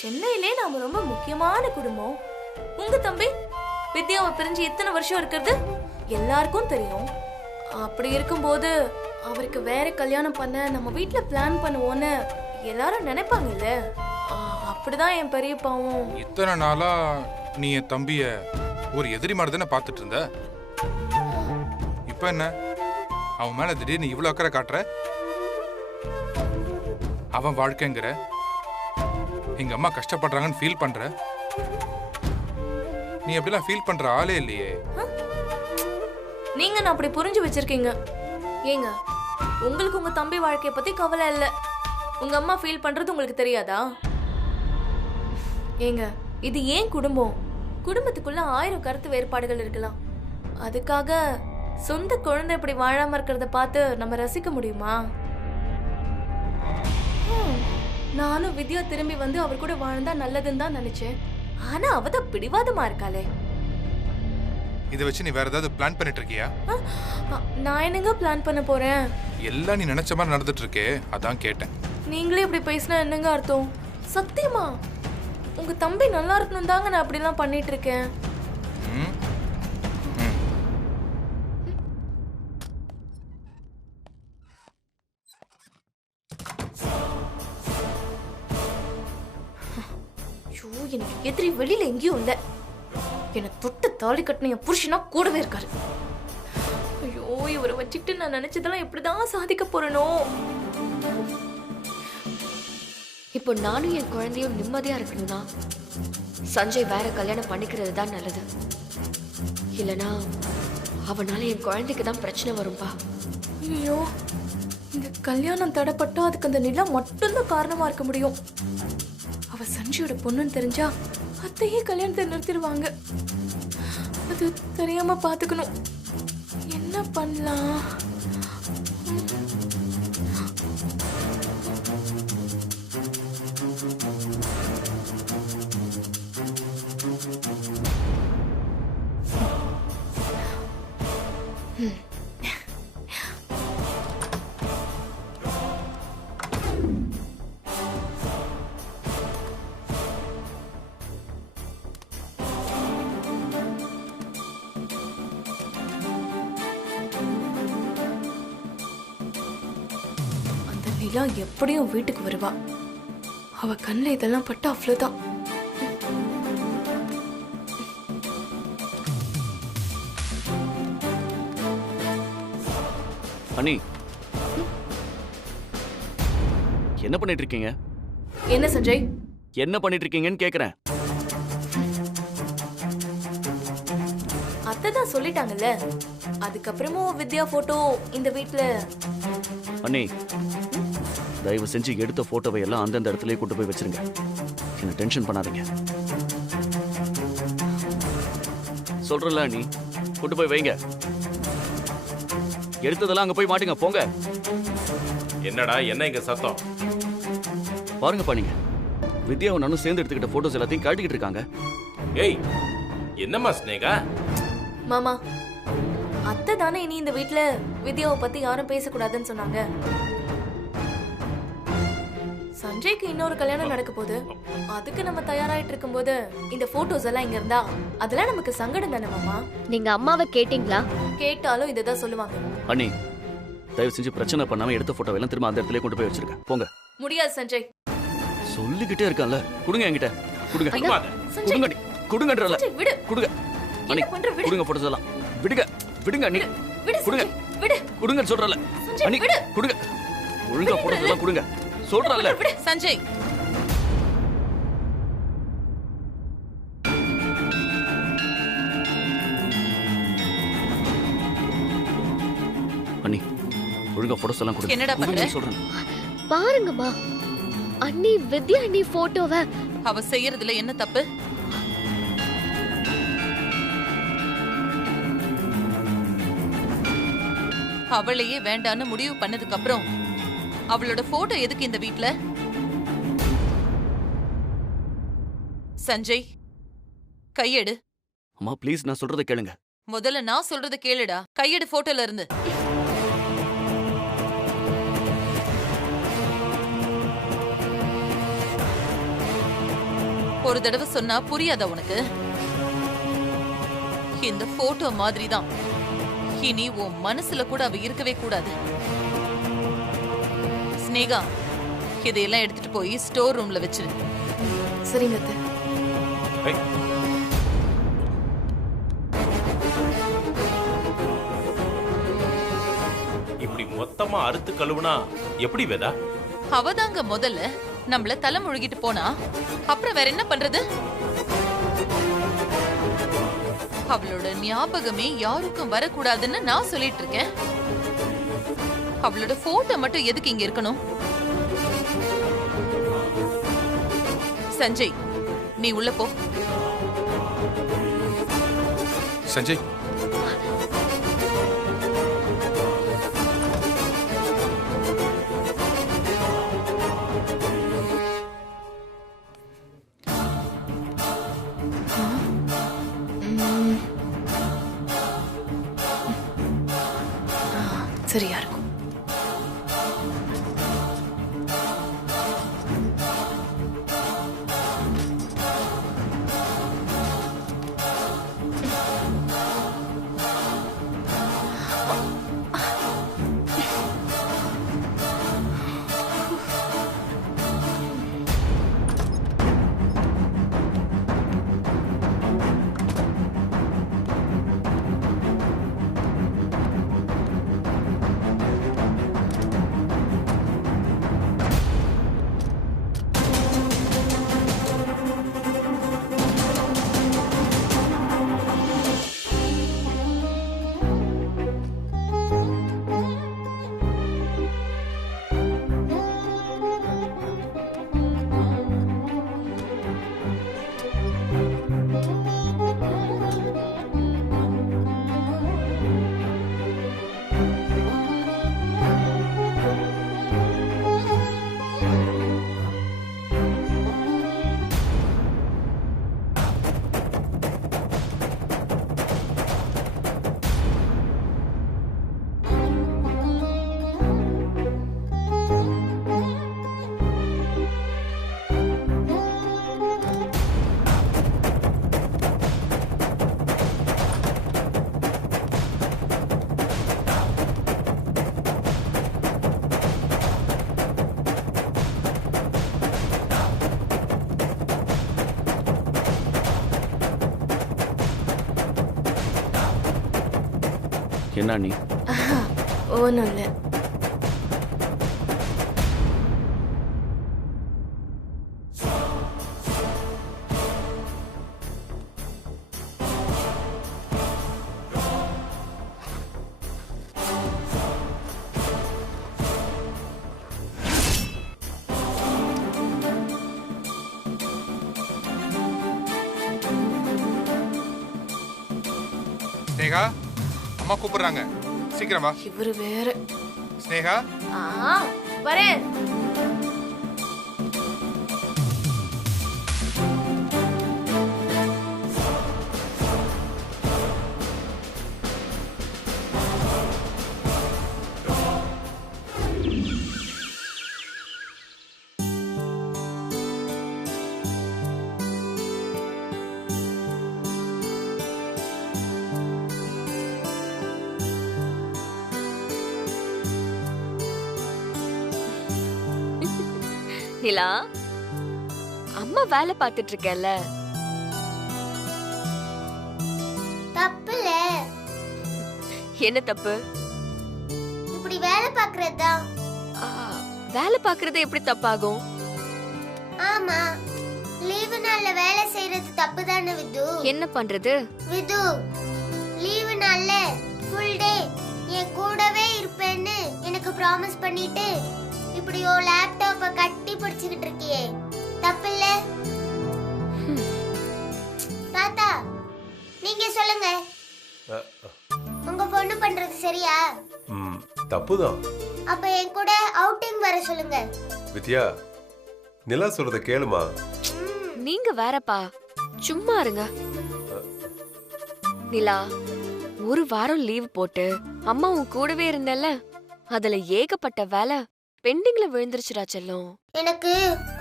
சென்னையிலே நாம ரொம்ப முக்கியமான குடும்பம். உங்க தம்பி வித்யாவை பிரிஞ்சு எத்தனை வருஷம் இருக்கிறது எல்லாருக்கும் தெரியும். அப்படி இருக்கும்போது அவருக்கு வேற கல்யாணம் பண்ண நம்ம வீட்டுல பிளான் பண்ணுவோன்னு எல்லாரும் நினைப்பாங்கல்ல. அப்படிதான் என் பெரியப்பாவும். இத்தனை நாளா நீ என் தம்பிய ஒரு எதிரி மாதிரி தானே பார்த்துட்டு இருந்த. இப்ப என்ன அவன் மேல திடீர்னு இவ்வளவு அக்கறை காட்டுற? அவன் வாழ்க்கைங்கிற, எங்க அம்மா கஷ்டப்படுறாங்கன்னு ஃபீல் பண்ற. நீ அப்படிலாம் ஃபீல் பண்ற ஆளே இல்லையே. நீங்க நான் அப்படி புரிஞ்சு வச்சிருக்கீங்க. ஏங்க உங்களுக்கு உங்க தம்பி வாழ்க்கைய பத்தி கவலை இல்ல, உங்க அம்மா ஃபீல் பண்றது உங்களுக்கு தெரியாதா? ஏங்க இது ஏன் குடும்பம். குடும்பத்துக்குள்ள 1000 கருத்து வேறுபாடுகள் இருக்கலாம். அதுக்காக சொந்த குழந்தை இப்படி வாழாம இருக்கிறத பார்த்து நம்ம ரசிக்க முடியுமா? நானும் வித்யா திரும்பி வந்து அவர் கூட வாழ்ந்தா நல்லதுன்னு தான் நினைச்சேன். ஆனா அவதான் பிடிவாதமா இருக்காளே. இதை வச்சு நீ வேற ஏதாவது பிளான் பண்ணிட்டு இருக்கியா? நான் என்னங்க பிளான் பண்ண போறேன்? எல்லாம் நீ நினைச்ச மாதிரி நடந்துட்டு இருக்கே, அதான் கேட்டேன். நீங்களே இப்படி பேசினா என்னங்க அர்த்தம்? சத்தியமா உங்க தம்பி நல்லா இருக்கணும் தாங்க நான் அப்படிலாம் பண்ணிட்டு இருக்கேன். எனக்கு எதிரி வெளியில எங்கேயும் இல்ல. என்னை தொட்டு தாலி கட்டின என் புருஷனா கூடவே இருக்காரு. ஐயோ இவரை வச்சுக்கிட்டு நான் நினைச்சதெல்லாம் எப்படிதான் சாதிக்க போறேனோ. இப்போ நானும் என் குழந்தையும் நிம்மதியா இருக்கணும்னா சஞ்சய் வேற கல்யாணம் பண்ணிக்கிறது தான் நல்லது. இல்லனா அவனால என் குழந்தைக்கு தான் பிரச்சனை வரும்பா. ஐயோ இந்த கல்யாணம் தடைப்பட்டா அதுக்கு அந்த நிலா மட்டும்தான் காரணமா இருக்க முடியும். அவ சஞ்சயோட பொண்ணுன்னு தெரிஞ்சா அத்தையே கல்யாணத்தை நிறுத்திடுவாங்க. அது தெரியாம பாத்துக்கணும். என்ன பண்ணலாம்? நிலா எப்படியும் வீட்டுக்கு வருவா. அவ கண்ணில் இதெல்லாம் பட்டு அவ்வளவுதான். அண்ணி என்ன பண்ணிட்டு இருக்கீங்க? என்ன சஞ்சய் என்ன பண்ணிட்டு இருக்கீங்கன்னு கேக்குறேன். அத்தை தான் சொல்லிட்டாங்கல்ல, அதுக்கப்புறமும் வித்யா போட்டோ இந்த வீட்ல. அண்ணி தயவு செஞ்சு எடுத்த போட்டோவை எல்லாம் அந்தந்த இடத்துலயே கொண்டு போய் வச்சிருங்க. என்ன டென்ஷன் பண்ணாதீங்க. சொல்றல அண்ணி, கொண்டு போய் வைங்க. எடுத்ததெல்லாம் அங்க போய் மாட்டுங்க, போங்க. என்னடா என்ன இங்க சத்தம்? பாருங்கப்பா, நீங்க வித்யாவும் நானும் சேர்ந்து எடுத்துக்கிட்ட போட்டோஸ் எல்லாத்தையும் காட்டிக்கிட்டு இருக்காங்க. ஏய் என்னம்மா ஸ்னேகா? மாமா அத்தை தானே இனி இந்த வீட்ல வித்யாவை பத்தி யாரும் பேசக்கூடாதுன்னு சொன்னாங்க. சஞ்சய்க்கு இன்னொரு கல்யாணம் நடக்க போகுது. அதுக்கு நம்ம தயாராயிட்டு இருக்கும்போது இந்த போட்டோஸ் எல்லாம் இங்க இருந்தா அதெல்லாம் நமக்கு சங்கடம் தானே மாமா? நீங்க அம்மாவை கேட்டீங்களா? கேட்டாலும் இததான் சொல்லுவாங்க. அண்ணி தயவு செஞ்சு பிரச்சனை பண்ணாம எடுத்த போட்டோ எல்லாம் திரும்ப அந்த இடத்துல கொண்டு போய் வச்சிருக்க, போங்க. முடியாது சஞ்சய். சொல்லிக்கிட்டே இருக்கான்ல, கொடுங்க என்கிட்ட, கொடுங்க. சஞ்சய் கொடுங்க, கொடுங்கன்றல, விடு. கொடுங்க அண்ணி, கொடுங்க போட்டோஸ் எல்லாம். விடுங்க, விடுங்க அண்ணி, கொடுங்க, விடு. கொடுங்கன்னு சொல்றல அண்ணி, கொடுங்க. ஒழுங்கா போட்டோஸ் எல்லாம் கொடுங்க சொல்றல. சஞ்சய் அண்ணி, ஒழுங்கா போட்டோஸ் எல்லாம் கொடுங்க. என்னடா பண்ற? சொல்றேன் பாருங்கம்மா, அண்ணி வித்யா அண்ணி போட்டோவை. அவ செய்யறதுல என்ன தப்பு? அவளையே வேண்டான்னு முடிவு பண்ணதுக்கு அப்புறம் அவளோட போட்டோ எதுக்கு இந்த வீட்ல? சஞ்சய் கையெடு. அம்மா ப்ளீஸ், நான் சொல்றதை கேளுங்க. முதல்ல நான் சொல்றத கேளுடா. கையெடு போட்டோல இருந்து. ஒரு தடவை சொன்னா புரியாதா உனக்கு? இந்த போட்டோ மாதிரி தான் இனி உன் மனசுல கூட அவ இருக்கவே கூடாது. ஸ்னேகா, இதையெல்லாம் எடுத்துட்டு போய் ஸ்டோர் ரூம்ல வச்சிரு. சரிங்க அத்தை. ஏய், இப்படி மொத்தமா அறுத்து கழுவுனா எப்படி வேதா? அவதாங்க முதல்ல நம்மள தலை முழுகிட்டு போனா அப்புறம் வேற என்ன பண்றது? அவளோட ஞாபகமே யாருக்கும் வரக்கூடாதுன்னு நான் சொல்லிட்டு இருக்கேன். அவளோட போட்டோ மட்டும் எதுக்கு இங்க இருக்கணும்? சஞ்சய், நீ உள்ள போ. சஞ்சய், சரியா இருக்கும். என்ன நீ? ஒன்றும் இல்லை. ஸ்னேகா, அம்மா கூப்பிடுறாங்க, சீக்கிரமா. இவரு வேற. ஸ்னேகா, வரேன். நிலா, அம்மா வேலை பார்த்துட்டு இருக்கேல்ல. தப்புல. என்ன தப்பு? இப்படி வேலை பாக்குறதா? வேலை பார்க்கறது எப்படி தப்பாகும்? ஆமா, லீவு நாள்ல வேலை செய்யறது தப்பு தானே விது? என்ன பண்றது விது? லீவு நாள்ல ஃபுல் டே என் கூடவே இருப்பேன்னு எனக்கு ப்ராமிஸ் பண்ணிட்டு இப்படி ஓ லேப்டாப்ப கட்டி பிடிச்சுக்கிட்டு இருக்கியே, தப்பில்ல? தாத்தா, நீங்க சொல்லுங்க, உங்க பொண்ணு பண்றது சரியா? தப்புதான். அப்ப என் கூட அவுட்டிங் வர சொல்லுங்க. வித்யா, நிலா சொல்றத கேளுமா. நீங்க வேறப்பா, சும்மா இருங்க. நிலா, ஒரு வாரம் லீவ் போட்டு அம்மா உன் கூடவே இருந்தல்ல, அதுல ஏகப்பட்ட வேலை பெண்டிங்ல விழுந்துருச்சுடா செல்லம். எனக்கு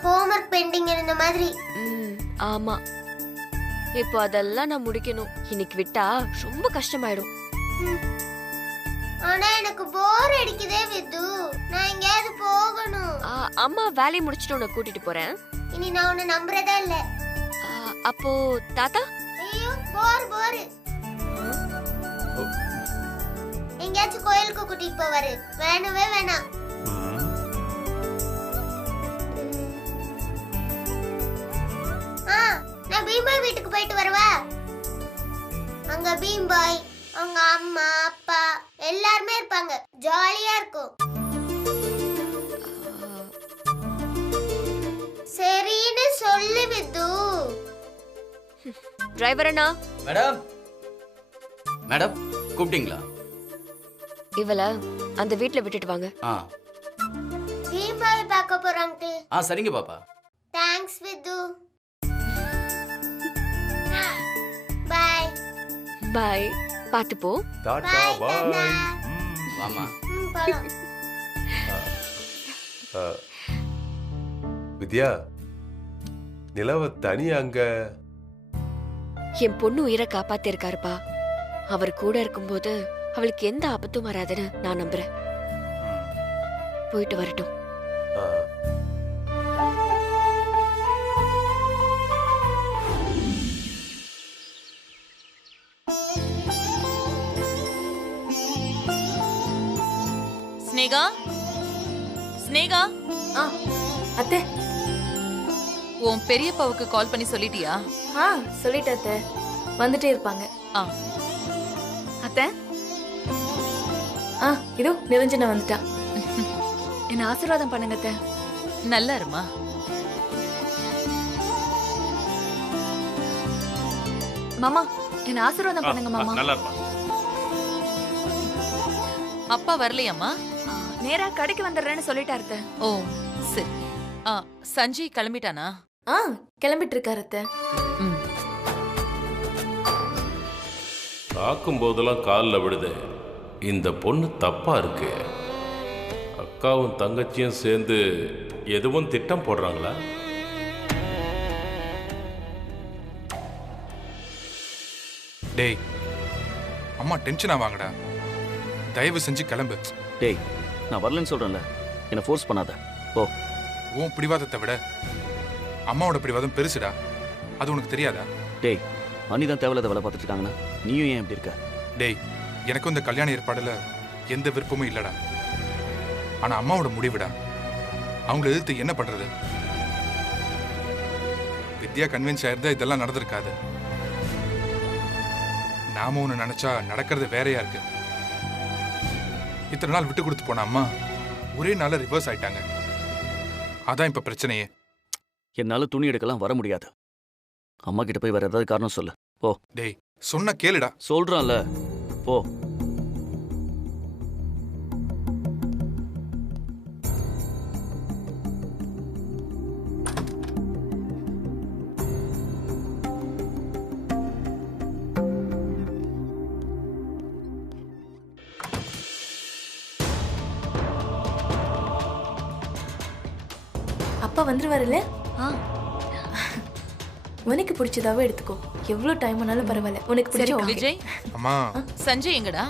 ஹோம்வொர்க் பெண்டிங் இருந்த மாதிரி. ஆமா, இப்போ அதெல்லாம் நான் முடிக்கணும். இன்னைக்கு விட்டா ரொம்ப கஷ்டமாயிடும். ஆனா எனக்கு போர் அடிக்குதே வித்து. நான் எங்கயாவது போகணும். அம்மா வேலையை முடிச்சுட்டு உன்னை கூட்டிட்டு போறேன். இனி நான் உன்னை நம்புறதே இல்ல. அப்போ தாத்தா? ஐயோ போர். எங்கயாச்சும் கோயிலுக்கு கூட்டிட்டு போவாரு. வேணவே வேணாம். நான் பீம்பாய் வீட்டுக்கு போயிட்டு வரவா? அங்க பீம்பாய், அவங்க அம்மா அப்பா எல்லாருமே இருப்பாங்க. ஜாலியா இருக்கும். சரின்னு சொல்லு with. Driver Anna. Madam madam கூப்பிட்டீங்களா? இவள அந்த வீட்ல விட்டுட்டு வாங்க. பீம்பாய் பார்க்க போறாங்க. சரிங்க பாப்பா. Thanks with. பாய். பாய். பாத்து போ. டாடா பாய். வாமா. போலாம். வித்யா, நிலவ தனியா அங்க. என் பொண்ணு உயிரை காப்பாத்திருக்காருப்பா. அவர் கூட இருக்கும்போது அவளுக்கு எந்த ஆபத்தும் வராதுன்னு நான் நம்புறேன். போயிட்டு வரட்டும். ஸ்னேகா, ஸ்னேகா. அத்தை. உன் பெரியப்பாவுக்கு கால் பண்ணி சொல்லிட்டியா? சொல்லிட்டேன் அத்தை. வந்துட்டே இருப்பாங்க. அத்தை, இதோ நிரஞ்சனா வந்துட்டா. என்ன ஆசீர்வாதம் பண்ணுங்க அத்தை. நல்லா இருமா. மாமா, என்ன ஆசீர்வாதம் பண்ணுங்க மாமா. நல்லா இருப்பா. அப்பா வரலையாம்மா? நேரா கடைக்கு வந்துடுறேன்னு சொல்லிட்டாரு அத்தை. ஓ சரி. சஞ்சய் கிளம்பிட்டானா? கிளம்பிட்டு இருக்காரு அத்தை. பார்க்கும் போதெல்லாம் காலில் விடுது. இந்த பொண்ணு தப்பா இருக்கு. அக்காவும் தங்கச்சியும் சேர்ந்து எதுவும் திட்டம் போடுறாங்களா? டேய், அம்மா டென்ஷன் ஆவாங்கடா. தயவு செஞ்சு கிளம்பு. டேய், நான் வரலன்னு சொல்றேன்ல, என்ன ஃபோர்ஸ் பண்ணாத. ஓ, உன் பிடிவாதத்தை விட அம்மாவோட பிடிவாதம் பெருசுடா. அது உனக்கு தெரியாதா? டேய், அண்ணி தான் தேவையில்லாத வேலை பார்த்துட்டு இருக்காங்கன்னா நீயும் ஏன் இப்படி இருக்க? டேய், எனக்கும் இந்த கல்யாண ஏற்பாடுல எந்த விருப்பமும் இல்லடா. ஆனா அம்மாவோட முடிவுடா. அவங்கள எதிர்த்து என்ன பண்றது? வித்யா கன்வின்ஸ் ஆயிருந்தா இதெல்லாம் நடந்திருக்காது. நாம ஒண்ணு நினைச்சா நடக்கிறது வேறையா இருக்கு. இத்தனை நாள் விட்டு கொடுத்து போன அம்மா ஒரே நாள்ல ரிவர்ஸ் ஆயிட்டாங்க. அதான் இப்ப பிரச்சனையே. என்னால துணி எடுக்கலாம் வர முடியாது. அம்மா கிட்ட போய் வேற ஏதாவது காரணம் சொல்லு. போ. டேய், சொன்ன கேளுடா. சொல்றான்ல, போ. அப்பா வந்துருவாருல்ல? உனக்கு பிடிச்சதாவே எடுத்துக்கோ. எவ்வளவு டைம் ஆனாலும் பரவாயில்ல. உனக்கு பிடிச்ச. விஜய், அம்மா. சஞ்சய் எங்கடா?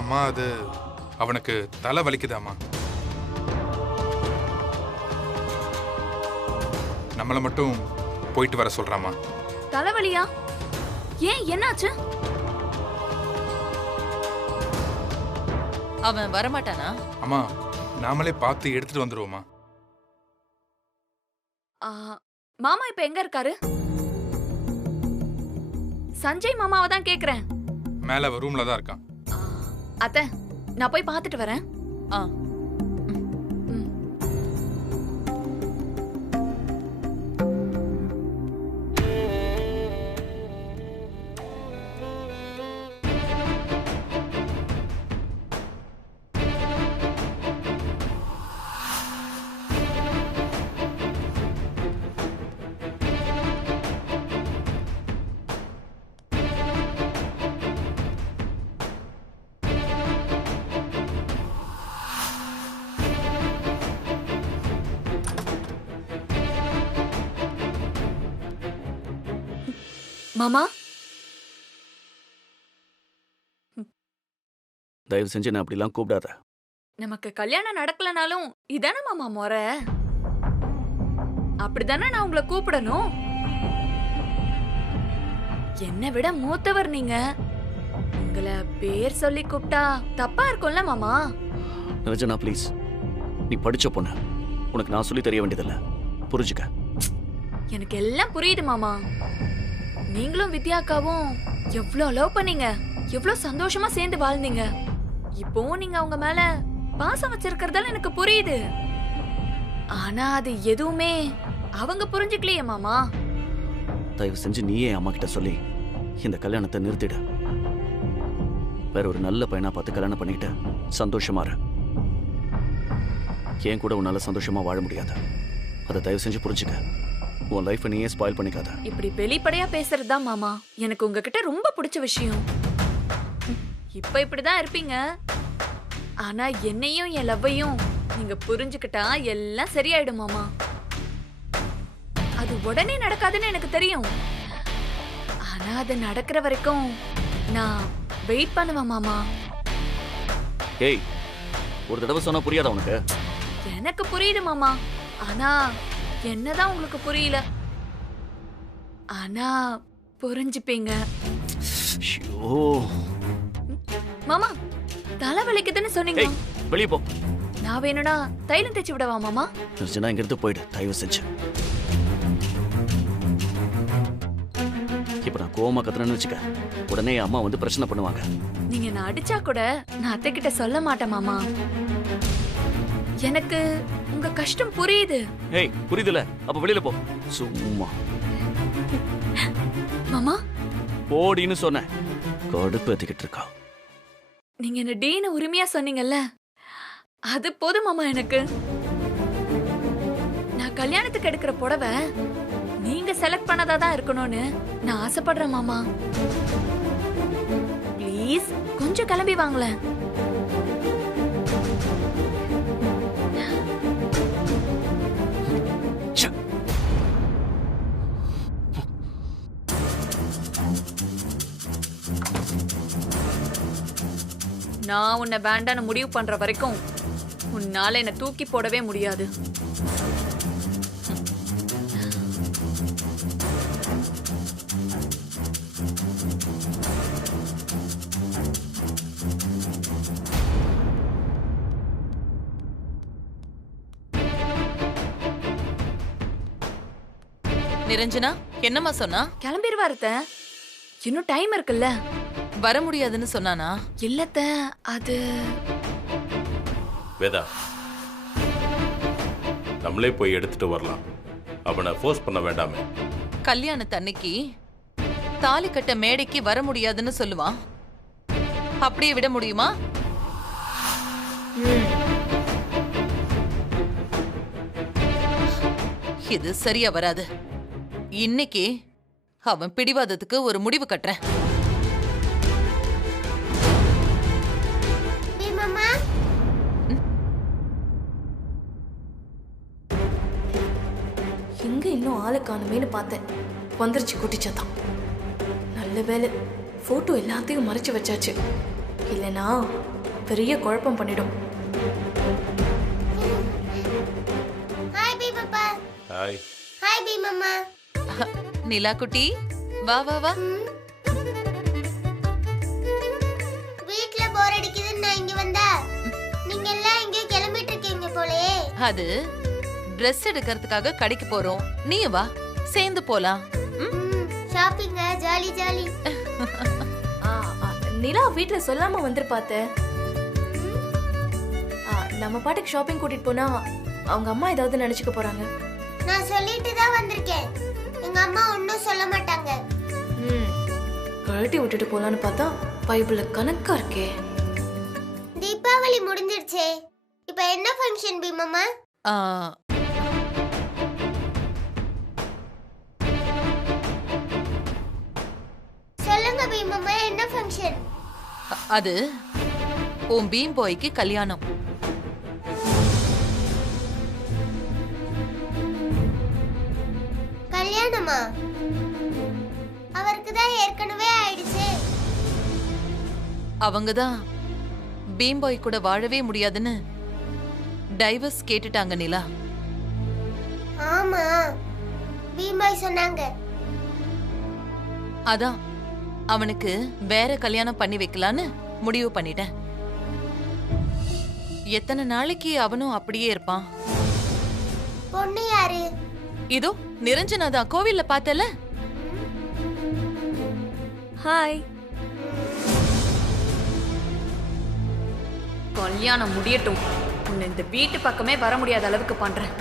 அம்மா, அது அவனுக்கு தலை வலிக்குதாம்மா. நம்மள மட்டும் போயிட்டு வர சொல்றாமா. தலைவலியா? ஏன், என்னாச்சு? அவன் வரமாட்டானா? அம்மா, நாமளே பார்த்து எடுத்துட்டு வந்துருவோமா. மாமா இப்ப எங்க இருக்காரு? சஞ்சய் மாமாவை தான் கேக்குறேன். மேல ரூம்ல தான் இருக்கான். அத்தை, நான் போய் பார்த்துட்டு வரேன். மாமா தயவு செஞ்சு நான் அப்படிலாம் கூப்பிடாத. நமக்கு கல்யாணம் நடக்கலனாலும் இதானே மாமா முறை. அப்படிதானே நான் உங்களை கூப்பிடணும். என்னை விட மூத்தவர் நீங்க. உங்களை பேர் சொல்லி கூப்பிட்டா தப்பா இருக்கும்ல மாமா? நிரஞ்சனா ப்ளீஸ், நீ படிச்ச பொண்ணு, உனக்கு நான் சொல்லி தெரிய வேண்டியதில்ல, புரிஞ்சுக்க. எனக்கு எல்லாம் புரியுது மாமா. நீங்களும் வித்யாக்காவும் எவ்வளவு லவ் பண்ணீங்க, எவ்வளவு சந்தோஷமா சேர்ந்து வாழ்ந்தீங்க. இப்போ நீங்க அவங்க மேல பாசம் வச்சிருக்கிறதால எனக்கு புரியுது. ஆனா அது எதுவுமே அவங்க புரிஞ்சுக்கலையே மாமா. தயவு செஞ்சு நீயே அம்மா கிட்ட சொல்லி இந்த கல்யாணத்தை நிறுத்திடு. வேற ஒரு நல்ல பையனா பார்த்து கல்யாணம் பண்ணிக்கிட்டு சந்தோஷமா இரு. ஏன் கூட உன்னால சந்தோஷமா வாழ முடியாது. அதை தயவு செஞ்சு புரிஞ்சுக்க. உன் லைஃபை நீயே ஸ்பாயில் பண்ணிக்காத. இப்படி வெளிப்படையா பேசுறதுதான் மாமா எனக்கு உங்ககிட்ட ரொம்ப பிடிச்ச விஷயம். இப்ப இப்படிதான் இருப்பீங்க, ஆனா என்னையும் என் லவ்வையும் நீங்க புரிஞ்சுக்கிட்டா எல்லாம் சரியாயிடும் மாமா. அது உடனே நடக்காதுன்னு எனக்கு தெரியும். ஆனா அது நடக்கிற வரைக்கும் நான் வெயிட் பண்ணுவேன் மாமா. ஏய், ஒரு தடவை சொன்னா புரியாதா உனக்கு? எனக்கு புரியுது மாமா, ஆனா என்னதான் உங்களுக்கு புரியல. ஆனா புரிஞ்சுப்பீங்க. மாமா தலை வலிக்குதுன்னு சொன்னீங்க. வெளியே போ. நான் வேணும்னா தைலம் தேய்ச்சி விடவா மாமா? நிர்ஜனா இங்க இருந்து போயிடு தயவு செஞ்சு. இப்ப நான் கோவமா கத்துறேன்னு வச்சுக்க, உடனே அம்மா வந்து பிரச்சனை பண்ணுவாங்க. நீங்க நான் அடிச்சா கூட நான் அத்தை கிட்ட சொல்ல மாட்டேன் மாமா. எனக்கு உங்க கஷ்டம் புரியுது. ஏய், புரியுதுல? அப்ப வெளியில போ. சும்மா மாமா போடின்னு சொன்னேன். கடுப்பு ஏத்திக்கிட்டு இருக்கா. நீங்க என்ன டீன்னு உரிமையா சொன்னீங்கல்ல, அது போதும் மாமா எனக்கு. நான் கல்யாணத்துக்கு எடுக்கிற புடவை நீங்க செலக்ட் பண்ணதாதான் இருக்கணும்னு நான் ஆசைப்படுறேன் மாமா. ப்ளீஸ் கொஞ்சம் கிளம்பி வாங்களேன். நான் உன்னை வேண்டான்னு முடிவு பண்ற வரைக்கும் உன்னால என்ன தூக்கி போடவே முடியாது. நிரஞ்சனா என்னம்மா சொன்னா? கிளம்பிடுவாரு அத்தை. இன்னும் டைம் இருக்குல்ல. வர முடியாதுன்னு சொன்னானா? இல்லத்த, அது வேதா, நம்மளே போய் எடுத்துட்டு வரலாம். அவனை ஃபோர்ஸ் பண்ண வேண்டாமே. கல்யாணத்தன்னைக்கு தாலி கட்ட மேடைக்கு வர முடியாதுன்னு சொல்லுவான். அப்படியே விட முடியுமா? இது சரியா வராது. இன்னைக்கு அவன் பிடிவாதத்துக்கு ஒரு முடிவு கட்டுறேன். எங்க இன்னும் ஆளை காணுமேன்னு பார்த்தேன். வந்துருச்சு குட்டிச்சதான். நல்ல வேலை போட்டோ எல்லாத்தையும் மறைச்சு வச்சாச்சு, இல்லைனா பெரிய குழப்பம் பண்ணிடும். ஹாய். ஹாய் பி மம்மா. நிலா குட்டி, வா வா வா. வீட்ல போர் அடிக்குதுன்னு நான் இங்க வந்தா, நீங்க எல்லாம் இங்க கிளம்பிட்டு இருக்கீங்க போலே. அது Dress எடுக்கிறதுக்காக கடைக்கு போறோம். நீ வா, சேர்ந்து போலாம். ஷாப்பிங்க ஜாலி ஜாலி. நிலா வீட்ல சொல்லாம வந்திருப்பாத்த. நம்ம பாட்டுக்கு ஷாப்பிங் கூட்டிட்டு போனா அவங்க அம்மா ஏதாவது நினைச்சுக்க போறாங்க. நான் சொல்லிட்டு தான் வந்திருக்கேன். எங்க அம்மா ஒன்னும் சொல்ல மாட்டாங்க. கழட்டி விட்டுட்டு போலான்னு பார்த்தா பைபிள்ல கணக்கா இருக்கே. தீபாவளி முடிஞ்சிருச்சே, இப்போ என்ன ஃபங்க்ஷன் பி மாமா? சொல்லுங்க பி மாமா, என்ன ஃபங்க்ஷன்? அது உன் பீம் பாய்க்கு கல்யாணம். கல்யாணமா? அவருக்கு அவங்களுக்கு தான் ஏற்கனவே ஆயிடுச்சு. அவங்க தான் பீம்பாய் கூட வாழவே முடியாதுன்னு டைவர்ஸ் கேட்டுட்டாங்க நிலா. ஆமா, பீம்பாய் சொன்னாங்க. அதான் அவனுக்கு வேற கல்யாணம் பண்ணி வைக்கலான்னு முடிவு பண்ணிட்டேன். எத்தனை நாளைக்கு அவனும் அப்படியே இருப்பான்? பொண்ணு யாரு? இதோ நிரஞ்சனா தான், கோவில்ல பார்த்தல. ஹாய். கல்யாணம் முடியட்டும், உன்னை இந்த வீட்டு பக்கமே வர முடியாத அளவுக்கு பண்றேன்.